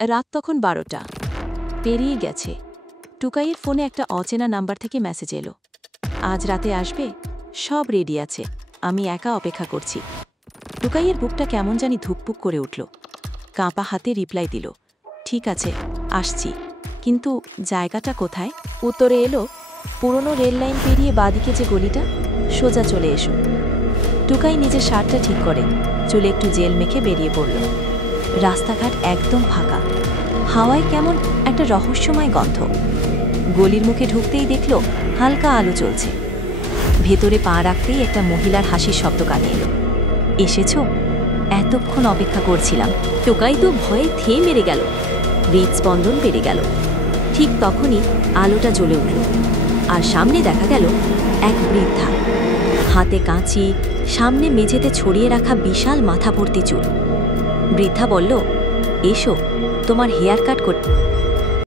রাত তখন 12টা পেরিয়ে গেছে। টুকাইয়ের ফোনে একটা অচেনা নাম্বার থেকে মেসেজ এলো। আজ রাতে আসবে, সব রেডি আছে, আমি একা অপেক্ষা করছি। টুকাইয়ের বুকটা কেমন জানি ধুকপুক করে উঠল। কাঁপা হাতে রিপ্লাই দিল, ঠিক আছে, আসছি, কিন্তু জায়গাটা কোথায়? উত্তরে এলো, পুরনো রেল লাইন পেরিয়ে বাদিকে যে গলিটা, সোজা চলে এসো। টুকাই নিজের শার্টটা ঠিক করে চুলে একটু জেল মেখে বেরিয়ে পড়ল। রাস্তাঘাট একদম ফাঁকা, হাওয়ায় কেমন একটা রহস্যময় গন্ধ। গলির মুখে ঢুকতেই দেখল হালকা আলো চলছে। ভেতরে পা রাখতেই একটা মহিলার হাসির শব্দ কানে এলো। এসেছো? এতক্ষণ অপেক্ষা করছিলাম। টুকাই তো ভয়ে থেয়ে মেরে গেল, হৃদস্পন্দন বেড়ে গেল। ঠিক তখনই আলোটা জ্বলে উঠল, আর সামনে দেখা গেল এক বৃদ্ধা, হাতে কাঁচি, সামনে মেঝেতে ছড়িয়ে রাখা বিশাল মাথা ভর্তি চুল। বৃদ্ধা বলল, এসো, তোমার হেয়ার কাট করতে।